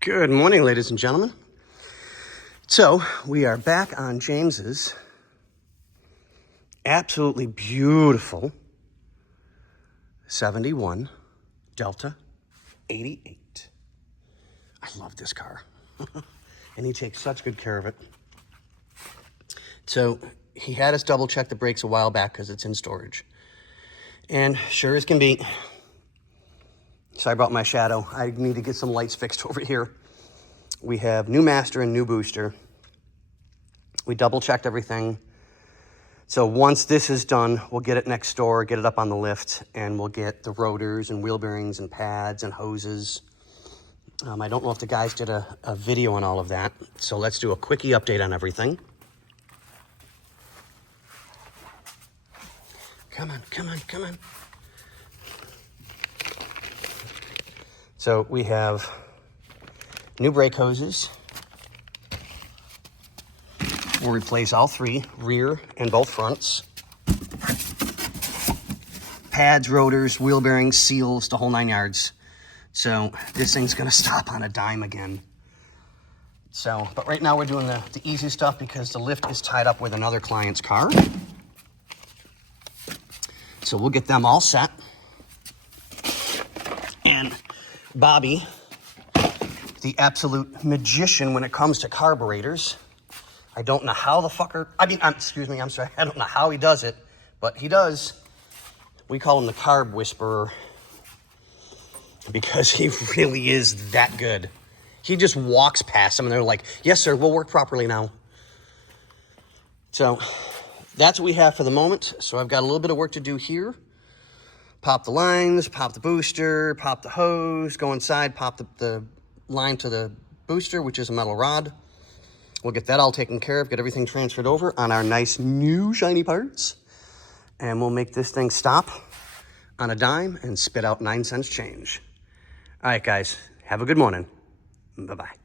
Good morning, ladies and gentlemen. So we are back on James's absolutely beautiful 71 Delta 88. I love this car. And he takes such good care of it. So he had us double check the brakes a while back because it's in storage. And sure as can be, sorry about my shadow. I need to get some lights fixed over here. We have new master and new booster. We double checked everything. So once this is done, we'll get it next door, get it up on the lift, and we'll get the rotors and wheel bearings and pads and hoses. I don't know if the guys did a video on all of that. So let's do a quickie update on everything. Come on, come on, come on. So we have new brake hoses. We'll replace all three, rear and both fronts. Pads, rotors, wheel bearings, seals, the whole 9 yards. So this thing's gonna stop on a dime again. So, but right now we're doing the easy stuff because the lift is tied up with another client's car. So we'll get them all set. And Bobby, the absolute magician when it comes to carburetors. I don't know how the fucker, I don't know how he does it, but he does. We call him the carb whisperer because he really is that good. He just walks past them and they're like, yes, sir, we'll work properly now. So that's what we have for the moment. So I've got a little bit of work to do here. Pop the lines, pop the booster, pop the hose, go inside, pop the line to the booster, which is a metal rod. We'll get that all taken care of, get everything transferred over on our nice new shiny parts. And we'll make this thing stop on a dime and spit out 9 cents change. All right, guys, have a good morning. Bye-bye.